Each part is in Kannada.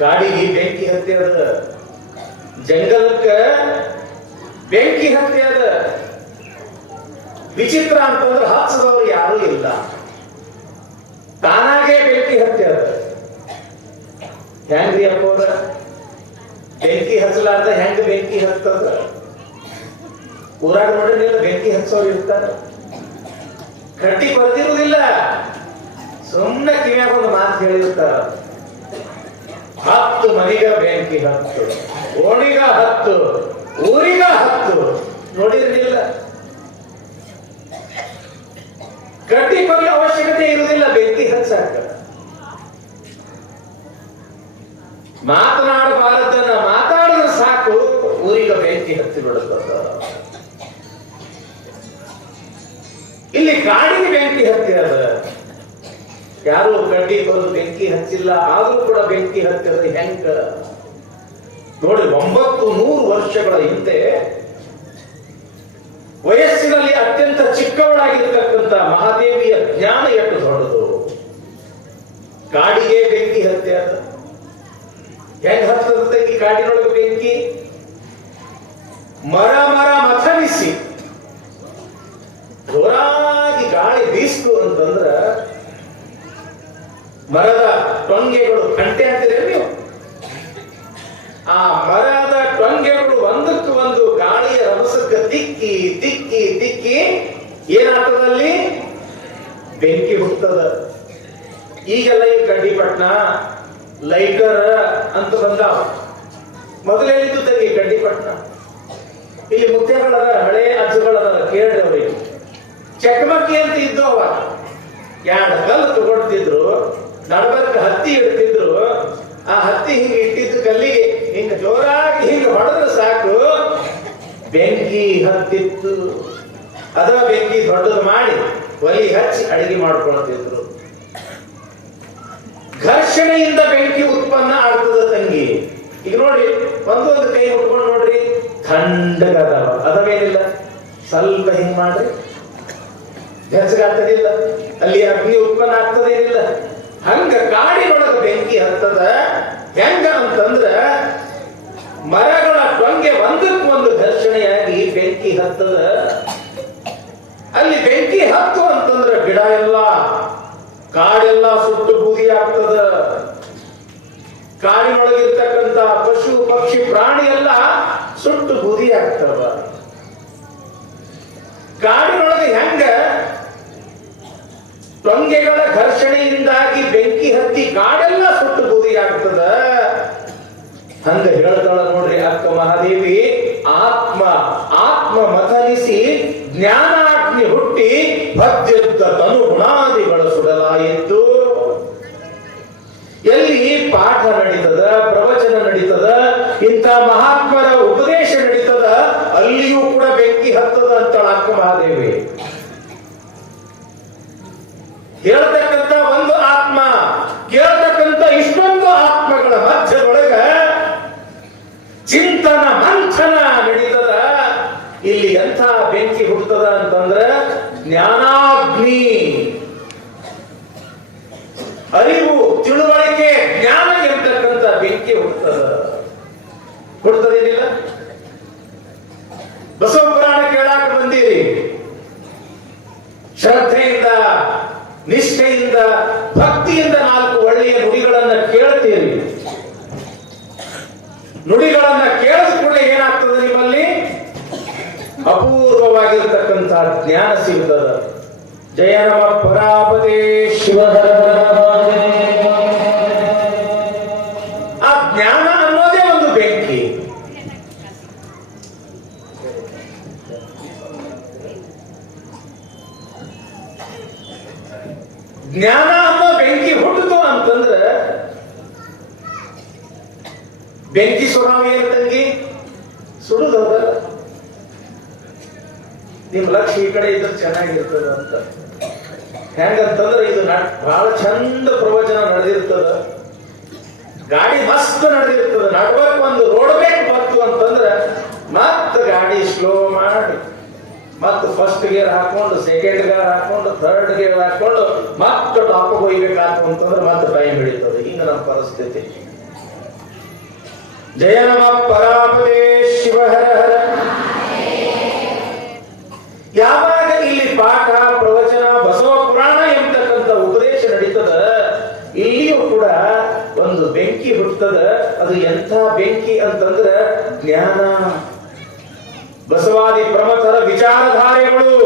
ಕಾಡಿಗೆ ಬೆಂಕಿ ಹತ್ಯದ, ಜಂಗಲಕ್ಕ ಬೆಂಕಿ ಹತ್ಯದ. ವಿಚಿತ್ರ ಅಂತಂದ್ರೆ ಹಚ್ಚದವ್ರು ಯಾರೂ ಇಲ್ಲ, ತಾನಾಗೆ ಬೆಂಕಿ ಹತ್ಯದ. ಹೆಂಗ್ರಿ ಅಪ್ಪವ್ರ ಬೆಂಕಿ ಹಚ್ಚಲಾರ್ದ ಹೆಂಗ ಬೆಂಕಿ ಹತ್ತದ? ಊರಾಗ ನೋಡಿದ್ರೆ ಬೆಂಕಿ ಹಚ್ಚೋರು ಇರ್ತಾರ, ಕಟ್ಟಿ ಬರ್ದಿರುವುದಿಲ್ಲ, ಸುಮ್ಮನೆ ಕಿವಿಯಾಗ ಒಂದು ಮಾತು ಹೇಳಿರ್ತಾರ. 10 ಮನಿಗ ಬೆಂಕಿ ಹತ್ತು, ಓಣಿಗ 10, ಊರಿಗ 10. ನೋಡಿರ್ಲಿಲ್ಲ, ಕಟ್ಟಿ ಕೊಲ್ಲ ಅವಶ್ಯಕತೆ ಇರುವುದಿಲ್ಲ ಬೆಂಕಿ ಹಚ್ಚಾಕ. ಮಾತನಾಡಬಾರದನ್ನ ಮಾತಾಡಿದ್ರೆ ಸಾಕು, ಊರಿಗ ಬೆಂಕಿ ಹತ್ತಿ ಬಿಡುತ್ತದ. ಇಲ್ಲಿ ಕಾಡಿಗೆ ಬೆಂಕಿ ಹತ್ತಿರದ, ಯಾರು ಕಡ್ಡಿ ಬಂದು ಬೆಂಕಿ ಹಚ್ಚಿಲ್ಲ, ಆದ್ರೂ ಕೂಡ ಬೆಂಕಿ ಹತ್ತಿದ. ಹೆಂಗ ನೋಡಿ, 900 ವರ್ಷಗಳ ಹಿಂದೆ ವಯಸ್ಸಿನಲ್ಲಿ ಅತ್ಯಂತ ಚಿಕ್ಕವಳಾಗಿರ್ತಕ್ಕಂಥ ಮಹಾದೇವಿಯ ಜ್ಞಾನ ಎಷ್ಟು ದೊಡ್ಡದು. ಕಾಡಿಗೆ ಬೆಂಕಿ ಹತ್ಯದ. ಹೆಂಗ್ ಹತ್ತದ ತಂಗಿ ಕಾಡಿನೊಳಗೆ ಬೆಂಕಿ? ಮರ ಮಥನಿಸಿ ಜೋರಾಗಿ ಗಾಳಿ ಬೀಸ್ತು ಅಂತಂದ್ರ ಮರದ ಟೊಂಗೆಗಳು, ಕಂಟೆ ಅಂತೀರ ನೀವು, ಆ ಮರದ ಟೊಂಗೆಗಳು ಒಂದಕ್ಕೆ ಒಂದು ಗಾಳಿಯ ರಭಸಕ್ಕೆ ತಿಕ್ಕಿ ತಿಕ್ಕಿ ತಿಕ್ಕಿ ಏನಾಗ್ತದಲ್ಲಿ ಬೆಂಕಿ ಹುಟ್ಟದ. ಈಗೆಲ್ಲ ಈ ಕಡ್ಡಿಪಟ್ನ ಲೈಟರ್ ಅಂತ ಬಂದಾವ. ಮೊದಲೇನಿದ್ದು ತಂಗಿ ಕಡ್ಡಿಪಟ್ನ. ಇಲ್ಲಿ ಮುತ್ತೆಗಳದ, ಹಳೆ ಅಜ್ಜುಗಳದ, ಕೇಳಿದವರಿಗೆ ಚಕಮಕಿ ಅಂತ ಇದ್ದು. ಅವ 2 ಕಲ್ಲು ತಗೊಳ್ತಿದ್ರು, ನಡಬರ್ಕ ಹತ್ತಿ ಇಡ್ತಿದ್ರು. ಆ ಹತ್ತಿ ಹಿಂಗೆ ಇಟ್ಟಿದ್ದು ಕಲ್ಲಿಗೆ ಹಿಂಗ ಜೋರಾಗಿ ಹಿಂಗ ಹೊಡೆದ್ರೆ ಸಾಕು ಬೆಂಕಿ ಹತ್ತಿತ್ತು. ಅದ ಬೆಂಕಿ ದೊಡ್ಡದು ಮಾಡಿ ಒಲಿ ಹಚ್ಚಿ ಅಡಿಗೆ ಮಾಡ್ಕೊಳ್ತಿದ್ರು. ಘರ್ಷಣೆಯಿಂದ ಬೆಂಕಿ ಉತ್ಪನ್ನ ಆಗ್ತದ ತಂಗಿ. ಈಗ ನೋಡಿ, ಒಂದೊಂದು ಕೈ ಮುಟ್ಕೊಂಡು ನೋಡ್ರಿ, ಥಂಡಗದವ. ಅದವೇನಿಲ್ಲ, ಸ್ವಲ್ಪ ಹಿಂಗ್ ಮಾಡ್ರಿ, ಬೆಚ್ಚಗಾಗ್ತದಿಲ್ಲ, ಅಲ್ಲಿ ಅಗ್ನಿ ಉತ್ಪನ್ನ ಆಗ್ತದೇನಿಲ್ಲ. ಹಂಗ ಕಾಡಿನೊಳಗ ಬೆಂಕಿ ಹತ್ತದ. ಹೆಂಗ ಅಂತಂದ್ರ ಮರಗಳ ಟೊಂಗೆ ಒಂದಕ್ಕೊಂದು ಘರ್ಷಣೆಯಾಗಿ ಬೆಂಕಿ ಹತ್ತದ. ಅಲ್ಲಿ ಬೆಂಕಿ ಹತ್ತು ಅಂತಂದ್ರ ಗಿಡ ಎಲ್ಲ, ಕಾಡೆಲ್ಲ ಸುಟ್ಟು ಬೂದಿ ಆಗ್ತದ. ಕಾಡಿನೊಳಗಿರ್ತಕ್ಕಂಥ ಪಶು ಪಕ್ಷಿ ಪ್ರಾಣಿ ಎಲ್ಲ ಸುಟ್ಟು ಬೂದಿ ಆಗ್ತವ. ಕಾಡಿನೊಳಗೆ ಹೆಂಗ ಟೊಂಗೆಗಳ ಘರ್ಷಣೆಯಿಂದಾಗಿ ಬೆಂಕಿ ಹತ್ತಿ ಕಾಡೆಲ್ಲ ಸುಟ್ಟು ಬೂದಿ ಆಗ್ತದ, ಹಂಗ ಹೇಳ್ತಾಳ ನೋಡ್ರಿ ಅಕ್ಕ ಮಹಾದೇವಿ. ಆತ್ಮ ಮಥನಿಸಿ ಜ್ಞಾನಾಗ್ನಿ ಹುಟ್ಟಿ ಭದ್ಯದ್ದ ತನು ಗುಣಾದಿಗಳ ಸುಡಲಾಯಿತು. ಎಲ್ಲಿ ಪಾಠ ನಡೀತದ, ಪ್ರವಚನ ನಡೀತದ, ಇಂಥ ಮಹಾತ್ಮರ ಉಪದೇಶ ನಡೀತದ, ಅಲ್ಲಿಯೂ ಕೂಡ ಬೆಂಕಿ ಹತ್ತದ ಅಂತಾಳ ಅಕ್ಕ ಮಹಾದೇವಿ. ಹೇಳ್ತಕ್ಕಂಥ ಒಂದು ಆತ್ಮ, ಕೇಳ್ತಕ್ಕಂಥ ಇಷ್ಟೊಂದು ಆತ್ಮಗಳ ಮಧ್ಯದೊಳಗ ಚಿಂತನ ಮಂಥನ ನಡೀತದ. ಇಲ್ಲಿ ಎಂಥ ಬೆಂಕಿ ಹುಟ್ಟುತ್ತದ ಅಂತಂದ್ರ ಜ್ಞಾನಾಗ್ನಿ, ಅರಿವು, ತಿಳುವಳಿಕೆ, ಜ್ಞಾನ ಇರ್ತಕ್ಕಂಥ ಬೆಂಕಿ ಹುಟ್ಟುತ್ತದೇನಿಲ್ಲ. ಬಸವ ಪುರಾಣ ಕೇಳಾಕ ಬಂದೀರಿ, ಶ್ರದ್ಧೆಯಿಂದ, ನಿಷ್ಠೆಯಿಂದ, ಭಕ್ತಿಯಿಂದ 4 ಒಳ್ಳೆಯ ನುಡಿಗಳನ್ನ ಕೇಳ್ತೀರಿ. ನುಡಿಗಳನ್ನ ಕೇಳಿದ ಕೂಡಲೇ ಏನಾಗ್ತದೆ ನಿಮ್ಮಲ್ಲಿ? ಅಪೂರ್ವವಾಗಿರ್ತಕ್ಕಂಥ ಜ್ಞಾನ ಸಿಗ್ತದ. ಜಯ ನಮ ಪರಾಪದೇ ಶಿವಧರ. ಆ ಜ್ಞಾನ ಅನ್ನೋದೇ ಒಂದು ಬೆಂಕಿ. ಜ್ಞಾನ ಅನ್ನೋ ಬೆಂಕಿ ಹುಟ್ಟಿತು ಅಂತಂದ್ರೆ ಬೆಂಕಿ ಸ್ವಭಾವ ಏನು ತಂಗಿ? ಸುಡುದದ. ನಿಮ್ ಲಕ್ಷ್ಯ ಈ ಕಡೆ ಇದ್ರೆ ಚೆನ್ನಾಗಿರ್ತದ ಅಂತ. ಹೆಂಗಂತಂದ್ರೆ ಇದು ಬಹಳ ಚಂದ ಪ್ರವಚನ ನಡೆದಿರ್ತದ, ಗಾಡಿ ಮಸ್ತ್ ನಡೆದಿರ್ತದ, ನಡ್ಬೇಕು ಒಂದು ರೋಡ್ ಬೇಕು ಬಂತು ಅಂತಂದ್ರೆ ಮತ್ತ ಗಾಡಿ ಸ್ಲೋ ಮಾಡಿ ಮತ್ತ ಫಸ್ಟ್ ಗೇರ್ ಹಾಕೊಂಡು, ಸೆಕೆಂಡ್ ಗೇರ್ ಹಾಕೊಂಡು, ಥರ್ಡ್ ಗೇರ್ ಹಾಕೊಂಡು ಮತ್ತೆ ಟಾಪ್ ಹೋಗ್ಬೇಕಾಯ್ತು ಅಂತಂದ್ರೆ ಮತ್ತೆ ಟೈಮ್ ಹಿಡಿತದೆ. ಹಿಂಗ ನಮ್ಮ ಪರಿಸ್ಥಿತಿ. ಜಯ ನಮ ಪರಾಪದೇ ಶಿವ ಹರ ಹರ. ಯಾವಾಗ ಇಲ್ಲಿ ಪಾಠ ಪ್ರವಚನ ಬಸವ ಪುರಾಣ ಎಂಬತಕ್ಕಂಥ ಉಪದೇಶ ನಡೀತದ, ಇಲ್ಲಿಯೂ ಕೂಡ ಒಂದು ಬೆಂಕಿ ಹುಟ್ಟುತ್ತದ. ಅದು ಎಂಥ ಬೆಂಕಿ ಅಂತಂದ್ರ ಜ್ಞಾನ. ಬಸವಾದಿ ಪ್ರಮಥರ ವಿಚಾರಧಾರೆಗಳು,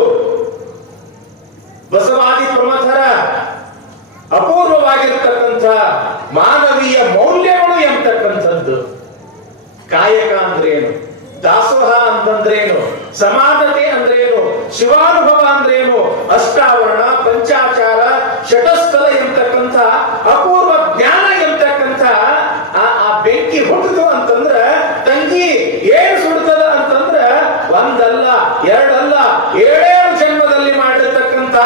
ಬಸವಾದಿ ಪ್ರಮಥರ ಅಪೂರ್ವವಾಗಿರ್ತಕ್ಕಂಥ ಮಾನವೀಯ ಮೌಲ್ಯಗಳು ಎಂಬತಕ್ಕಂಥದ್ದು. ಕಾಯಕ ಅಂದ್ರೇನು, ದಾಸೋಹ ಅಂತಂದ್ರೇನು, ಸಮಾನತೆ ಅಂದ್ರೇನು, ಶಿವಾನುಭವ ಅಂದ್ರೇನು, ಅಷ್ಟಾವರಣ, ಪಂಚಾಚಾರ, ಶತಸ್ಥಲ ಎಂಬತಕ್ಕಂಥ ಅಪೂರ್ವ ಜ್ಞಾನ ಎಂಬತಕ್ಕಂಥ ಆ ಬೆಂಕಿ ಹುಟ್ಟಿತು ಅಂತಂದ್ರ ತಂಗಿ ಏನ್ ಸುಡ್ತದ ಅಂತಂದ್ರ ಒಂದಲ್ಲ ಎರಡಲ್ಲ 7 ಜನ್ಮದಲ್ಲಿ ಮಾಡಿರ್ತಕ್ಕಂಥ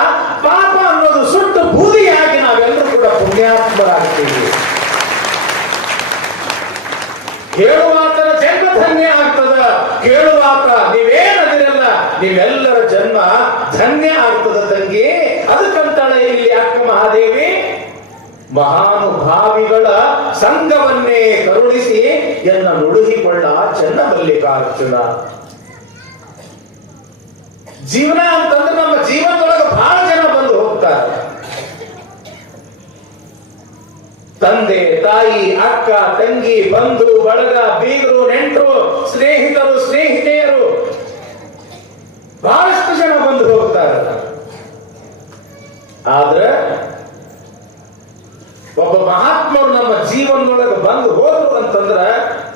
ಪಾಪ ಅನ್ನೋದು ಸುಟ್ಟು ಬೂದಿಯಾಗಿ ನಾವೆಲ್ಲರೂ ಕೂಡ ಪುಣ್ಯಾತ್ಮರಾಗ್ತೀವಿ. ಹೇಳುವಾತನ ಜನ್ಮ ಧನ್ಯ ಆಗ್ತದ, ಕೇಳುವಾತ ನೀವೇನದಿರಲ್ಲ ನೀವೆಲ್ಲರ ಜನ್ಮ ಧನ್ಯ ಆಗ್ತದ ತಂಗಿ. ಅದಕ್ಕಂತಾಳೆ ಇಲ್ಲಿ ಅಕ್ಕ ಮಹಾದೇವಿ, ಮಹಾನುಭಾವಿಗಳ ಸಂಘವನ್ನೇ ಕರುಣಿಸಿ ಎನ್ನ ನುಡುಹಿಕೊಳ್ಳ ಚೆನ್ನಮಲ್ಲಿಕಾರ್ಜುನ. ಜೀವನ ಅಂತಂದ್ರೆ ನಮ್ಮ ಜೀವನದೊಳಗೆ ಬಹಳ ಜನ ಬಂದು ಹೋಗ್ತಾರೆ. ತಂದೆ ತಾಯಿ, ಅಕ್ಕ ತಂಗಿ, ಬಂಧು ಬಳಗ, ಬೀಗರು ನೆಂಟರು, ಸ್ನೇಹಿತರು ಸ್ನೇಹಿತೆಯರು, ಬಹಳಷ್ಟು ಜನ ಬಂದು ಹೋಗ್ತಾರೆ. ಆದ್ರೆ ಒಬ್ಬ ಮಹಾತ್ಮರು ನಮ್ಮ ಜೀವನದೊಳಗೆ ಬಂದು ಹೋದ್ರು ಅಂತಂದ್ರ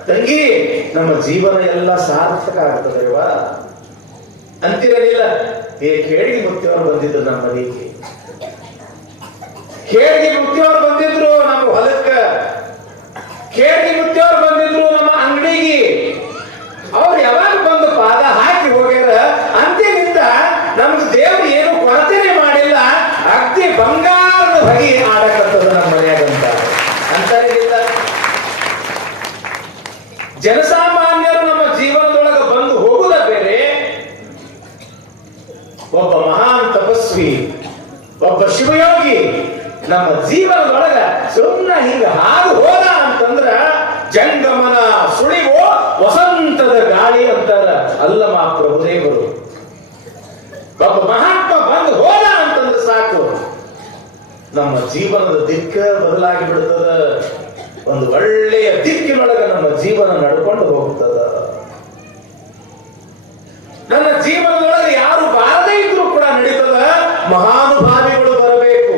ತಂಗಿ ನಮ್ಮ ಜೀವನ ಎಲ್ಲ ಸಾರ್ಥಕ ಆಗ್ತದೆವ ಅಂತಿರಲಿಲ್ಲ. ಕೇಳಿಗೆ ಮುತ್ತಿಯವರು ಬಂದಿದ್ರು ನಮ್ಮ ಮನೆಗೆ, ಕೇಳಿಗೆ ಮುತ್ತಿಯವರು ಬಂದಿದ್ರು ನಮ್ಮ ಹೊಲಕ್ಕ, ಕೇಳಿಗೆ ಮುತ್ತಿಯವರು ಬಂದಿದ್ರು ನಮ್ಮ ಅಂಗಡಿಗೆ. ಅವ್ರು ಯಾವಾಗ ಬಂದು ಪಾದ ಹಾಕಿ ಹೋಗ್ಯಾರ, ಅಂತಿನಿಂದ ನಮ್ಗೆ ದೇವ್ರು ಏನು ಕೊರತೆನೆ ಮಾಡಿಲ್ಲ, ಅಗ್ದಿ ಬಂಗಾರದ ಬಗೆ ಆಡಕತ್ತದ ನಮ್ಮ ಮನೆಯಾಗಂತ ಅಂತಾರಿಲ್ಲ. ಜನಸಾಮಾನ್ಯರು ನಮ್ಮ ಜೀವನದೊಳಗೆ ಬಂದು ಹೋಗುದ ಬೇರೆ, ಒಬ್ಬ ಮಹಾನ್ ತಪಸ್ವಿ, ಒಬ್ಬ ಶಿವಯೋಗಿ ನಮ್ಮ ಜೀವನದೊಳಗ ಸುಮ್ಮನೆ ಹಿಂಗ ಹಾದು ಹೋದ ಅಂತಂದ್ರ ಜಂಗಮನ ಸುಳಿವೋ ವಸಂತದ ಗಾಳಿ ಅಂತಾರ ಅಲ್ಲಮ ಪ್ರಭುದೇವರು. ಒಬ್ಬ ಮಹಾತ್ಮ ಬಂದು ಹೋದ ಅಂತಂದ್ರೆ ಸಾಕು, ನಮ್ಮ ಜೀವನದ ದಿಕ್ಕ ಬದಲಾಗಿ ಬಿಡ್ತದ. ಒಂದು ಒಳ್ಳೆಯ ದಿಕ್ಕಿನೊಳಗ ನಮ್ಮ ಜೀವನ ನಡ್ಕೊಂಡು ಹೋಗ್ತದ. ನನ್ನ ಜೀವನದೊಳಗೆ ಯಾರು ಬಾರದೇ ಇದ್ರು ಕೂಡ ನಡೀತದ. ಮಹಾನುಭಾವಿಗಳು ಬರಬೇಕು,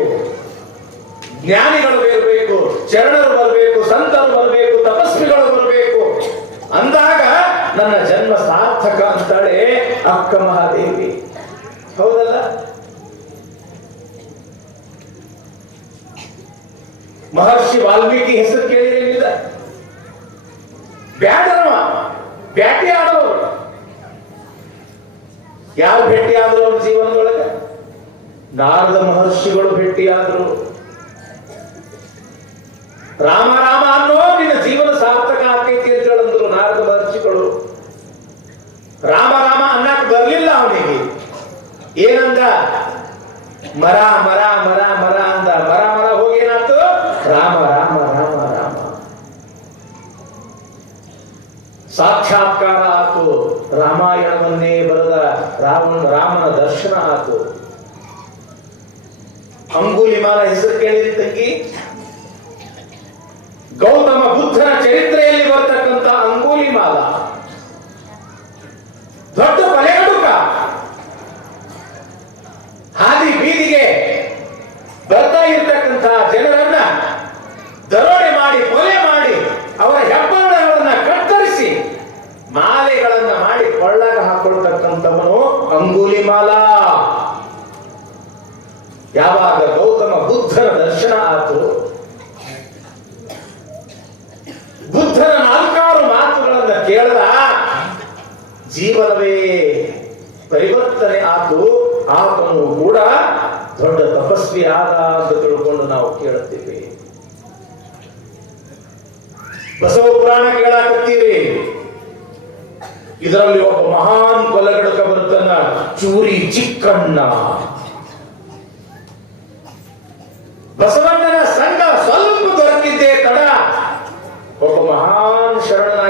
ಜ್ಞಾನಿಗಳು ಬರಬೇಕು, ಶರಣರು ಬರಬೇಕು, ಸಂತರು ಬರಬೇಕು, ತಪಸ್ವಿಗಳು ಬರಬೇಕು. ಅಂದಾಗ ನನ್ನ ಜನ್ಮ ಸಾರ್ಥಕ ಅಂತಾಳೆ ಅಕ್ಕ ಮಹಾದೇವಿ. ಹೌದಲ್ಲ? ಮಹರ್ಷಿ ವಾಲ್ಮೀಕಿ ಹೆಸರು ಕೇಳಿರೇನಿಲ್ಲ, ಬ್ಯಾಡರವ ಬ್ಯಾಟಿ ಆಡೋರು. ಯಾರು ಭೇಟಿಯಾದ್ರು ಅವ್ರ ಜೀವನದೊಳಗೆ? ನಾರದ ಮಹರ್ಷಿಗಳು ಭೇಟಿಯಾದ್ರು. ರಾಮ ರಾಮ ಅನ್ನೋ ನಿನ್ನ ಜೀವನ ಸಾರ್ಥಕ ಆಗ್ತೈತಿ ಅಂತ ಹೇಳಿದ್ರು ನಾರದ ಮಹರ್ಷಿಗಳು. ರಾಮ ರಾಮ ಅನ್ನಕ್ ಬರ್ಲಿಲ್ಲ ಅವನಿಗೆ. ಏನಂದ? ಮರ ಮರ ಮರ ಮರ ಅಂದ. ಮರ ಮರ ಹೋಗಿ ಏನಾಯ್ತು? ರಾಮ ರಾಮ ರಾಮ ರಾಮ. ಸಾಕ್ಷಾತ್ಕಾರ ಆತು, ರಾಮಾಯಣವನ್ನೇ ಬರೆದ ರಾಮನ ದರ್ಶನ ಆತು. ಅಂಗುಲಿಮಾಲ ಹೆಸರು ಕೇಳಿರಿ ತಂಗಿ? ಗೌತಮ ಬುದ್ಧನ ಚರಿತ್ರೆಯಲ್ಲಿ ಬರ್ತಕ್ಕಂಥ ಅಂಗುಲಿಮಾಲ ದೊಡ್ಡ ಕೊಲೆಗಡುಕ. ಹಾದಿ ಬೀದಿಗೆ ಬರ್ತಾ ಇರ್ತಕ್ಕಂಥ ಜನರನ್ನ ದರೋಡೆ ಮಾಡಿ ಕೊಲೆ ಮಾಡಿ ಅವರ ಹೆಬ್ಬೆರಳುಗಳನ್ನ ಕತ್ತರಿಸಿ ಮಾಲೆಗಳನ್ನ ಮಾಡಿ ಕೊಳ್ಳಾಗ ಹಾಕೊಳ್ತಕ್ಕಂಥವನು ಅಂಗುಲಿಮಾಲ. ಯಾವಾಗ ಗೌತಮ ಬುದ್ಧನ ದರ್ಶನ ಆತು, ಬುದ್ಧನ 4 ಮಾತುಗಳನ್ನ ಕೇಳದ ಜೀವನವೇ ಪರಿವರ್ತನೆ ಆತು. ಆತನು ಕೂಡ ದೊಡ್ಡ ತಪಸ್ವಿ ಆದ ಅಂತ ತಿಳ್ಕೊಂಡು ನಾವು ಕೇಳುತ್ತೀವಿ. ಬಸವ ಪುರಾಣ ಕೇಳಾಕತ್ತೀರಿ, ಇದರಲ್ಲಿ ಒಬ್ಬ ಮಹಾನ್ ಕೊಲೆಗಡುಕ ಬರುತ್ತಾನ, ಚೂರಿ ಚಿಕ್ಕಣ್ಣ. ಬಸವಣ್ಣನ ಸಂಘ ಸ್ವಲ್ಪ ದೊರಕಿದ್ದೇ ತಡ ಒಬ್ಬ ಮಹಾನ್ ಶರಣನ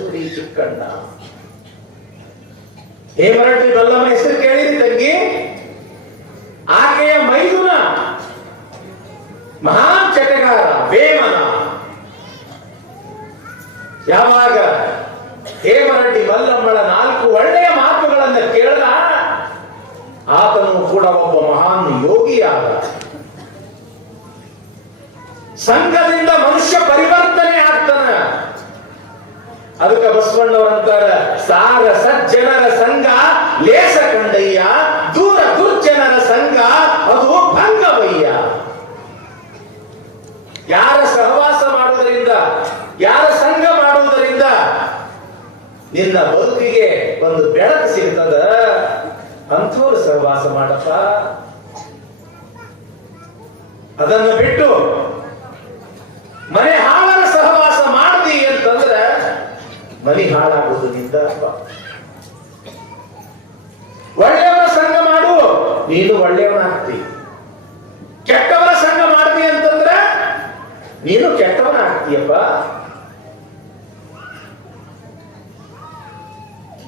ಪರಚೂರಿ ಚಿಕ್ಕಣ್ಣ. ಹೇಮರೆಡ್ಡಿ ಬಲ್ಲಮ್ಮ ಹೆಸರು ಕೇಳಿರಿ ತಂಗಿ? ಆಕೆಯ ಮೈದುನ ಮಹಾನ್ ಚಟಗಾರ ವೇಮನ. ಯಾವಾಗ ಹೇಮರೆಡ್ಡಿ ಮಲ್ಲಮ್ಮಳ 4 ಒಳ್ಳೆಯ ಮಾತುಗಳನ್ನು ಕೇಳಿದ, ಆತನು ಕೂಡ ಒಬ್ಬ ಮಹಾನ್ ಯೋಗಿಯಾದ. ಸಂಘದಿಂದ ಮನುಷ್ಯ ಪರಿವರ್ತನೆ ಆಗ್ತಾನ. ಅದಕ್ಕೆ ಬಸವಣ್ಣವರಂತಾರ, ಸಾರ ಸಜ್ಜನರ ಸಂಘ ಲೇಸ ಕಂಡಯ್ಯ, ದೂರ ದುರ್ಜನರ ಸಂಘ ಅದು ಭಂಗವಯ್ಯ. ಯಾರ ಸಹವಾಸ ಮಾಡುವುದರಿಂದ, ಯಾರ ಸಂಘ ಮಾಡುವುದರಿಂದ ನಿನ್ನ ಬದುಕಿಗೆ ಒಂದು ಬೆಳಕು ಸಿಗ್ತದ, ಅಂಥವ್ರು ಸಹವಾಸ ಮಾಡಪ್ಪ. ಅದನ್ನು ಬಿಟ್ಟು ಮನೆ ಹಾಳರ ಸಹವಾಸ ಮಾಡ್ದಿ ಅಂತಂದ್ರೆ ಮನೆ ಹಾಳಾಗುವುದು ನಿಂದ. ಒಳ್ಳೆಯವರ ಸಂಘ ಮಾಡು, ನೀನು ಒಳ್ಳೆಯವನಾಗ್ತಿ. ಕೆಟ್ಟವರ ಸಂಘ ಮಾಡ್ತಿ ಅಂತಂದ್ರೆ ನೀನು ಕೆಟ್ಟವನಾಗ್ತೀಯಪ್ಪ.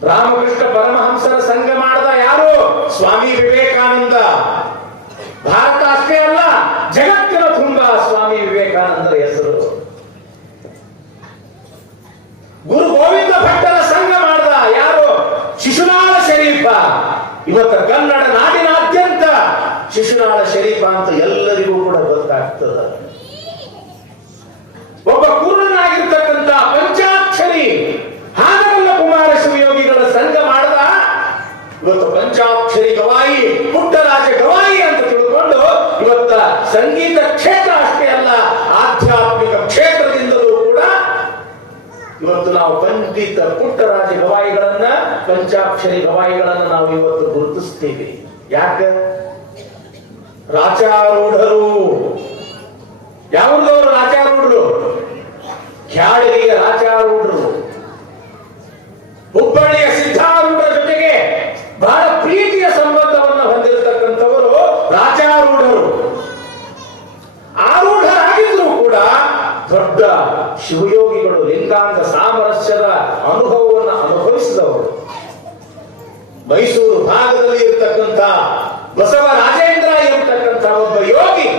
ರಾಮಕೃಷ್ಣ ಪರಮಹಂಸರ ಸಂಘ ಮಾಡಿದ ಯಾರು? ಸ್ವಾಮಿ ವಿವೇಕಾನಂದ. ಭಾರತ ಅಷ್ಟೇ ಅಲ್ಲ, ಜಗತ್ತಿನ ತುಂಬಾ ಸ್ವಾಮಿ ವಿವೇಕಾನಂದರ ಹೆಸರು. ಗುರು ಗೋವಿಂದ ಭಟ್ಟರ ಸಂಘ ಮಾಡಿದ ಯಾರು? ಶಿಶುನಾಳ ಶರೀಫ. ಇವತ್ತು ಕನ್ನಡ ನಾಡಿನಾದ್ಯಂತ ಶಿಶುನಾಳ ಶರೀಫ ಅಂತ ಎಲ್ಲರಿಗೂ ಕೂಡ ಗೊತ್ತಾಗ್ತದ. ಒಬ್ಬ ಕುರುಡನಾಗಿರ್ತಕ್ಕಂಥ ಪಂಚಾಕ್ಷರಿ ಹಾಗಲ್ಲ ಕುಮಾರ ಶಿವಯೋಗಿಗಳ ಸಂಘ ಮಾಡಿದ. ಇವತ್ತು ಪಂಚಾಕ್ಷರಿ ಗವಾಯಿ, ಪುಟ್ಟರಾಜ ಗವಾಯಿ ಅಂತ ತಿಳ್ಕೊಂಡು ಇವತ್ತ ಸಂಗೀತ ಕ್ಷೇತ್ರ ಅಷ್ಟೇ ಅಲ್ಲ, ಆಧ್ಯಾತ್ಮಿಕ ಕ್ಷೇತ್ರದಿಂದಲೂ ಕೂಡ ಇವತ್ತು ನಾವು ಪಂಡಿತ ಪುಟ್ಟರಾಜ ಗವಾಯಿಗಳನ್ನ, ಪಂಚಾಕ್ಷರಿ ಗವಾಯಿಗಳನ್ನ ನಾವು ಇವತ್ತು ಗುರುತಿಸ್ತೀವಿ. ಯಾಕ? ರಾಚಾರೂಢರು. ಯಾವುದವರು ರಾಚಾರೂಢರು? ಖ್ಯಾಳಿಗೆ ರಾಚಾರೂಢರು. ಹುಬ್ಬಳ್ಳಿಯ ಸಿದ್ಧಾರೂಢರ ಜೊತೆಗೆ ಬಹಳ ಪ್ರೀತಿಯ ಸಂಬಂಧವನ್ನು ಹೊಂದಿರತಕ್ಕಂಥವರು ರಾಚಾರೂಢರು. ಆರೂಢರಾಗಿದ್ರು ಕೂಡ ದೊಡ್ಡ ಶಿವಯೋಗಿಗಳು, ಲಿಂಗಾಂಗ ಸಾಮರಸ್ಯದ ಅನುಭವವನ್ನು ಅನುಭವಿಸಿದವರು. ಮೈಸೂರು ಭಾಗದಲ್ಲಿ ಇರತಕ್ಕಂಥ ಬಸವರಾಜೇಂದ್ರ ಎಂಬತಕ್ಕಂಥ ಒಬ್ಬ ಯೋಗಿ,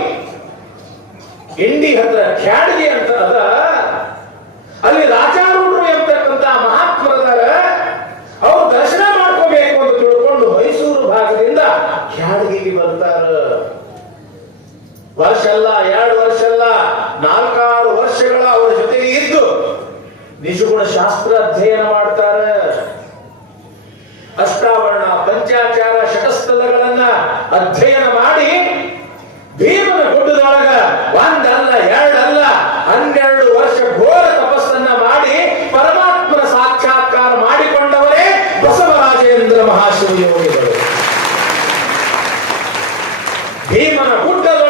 ಇಂಡಿ ಹತ್ರ ಖ್ಯಾಡಿಗೆ ಅಂತ ಅದ, ಅಲ್ಲಿ ರಾಜಾರೂಢರು ಎಂಬತಕ್ಕಂಥ ಮಹಾತ್ಮರದಾರ. ಅವರು ದರ್ಶನ ಮಾಡ್ಕೋಬೇಕು ಅಂತ ತಿಳ್ಕೊಂಡು ಮೈಸೂರು ಭಾಗದಿಂದ ಖ್ಯಾಡಿಗೆ ಬರ್ತಾರ. ವರ್ಷ ಅಲ್ಲ, 2 ವರ್ಷ ಅಲ್ಲ, 4-6 ವರ್ಷಗಳ ಅವರ ಜೊತೆಗೆ ಇದ್ದು ನಿಜಗುಣ ಶಾಸ್ತ್ರ ಅಧ್ಯಯನ ಮಾಡ್ತಾರೆ. ಅಷ್ಟಾವರಣ, ಪಂಚಾಚಾರ, ಶಟಸ್ಥಲಗಳನ್ನ ಅಧ್ಯಯನ ಮಾಡಿ ಭೀಮನ ಗುಡ್ಡದೊಳಗ 1 ಅಲ್ಲ 2 ಅಲ್ಲ 12 ವರ್ಷ ಘೋರ ತಪಸ್ಸನ್ನ ಮಾಡಿ ಪರಮಾತ್ಮನ ಸಾಕ್ಷಾತ್ಕಾರ ಮಾಡಿಕೊಂಡವರೇ ಬಸವರಾಜೇಂದ್ರ ಮಹಾಶಿವಯೋಗಿಗಳು. ಭೀಮನ ಗುಡ್ಡದ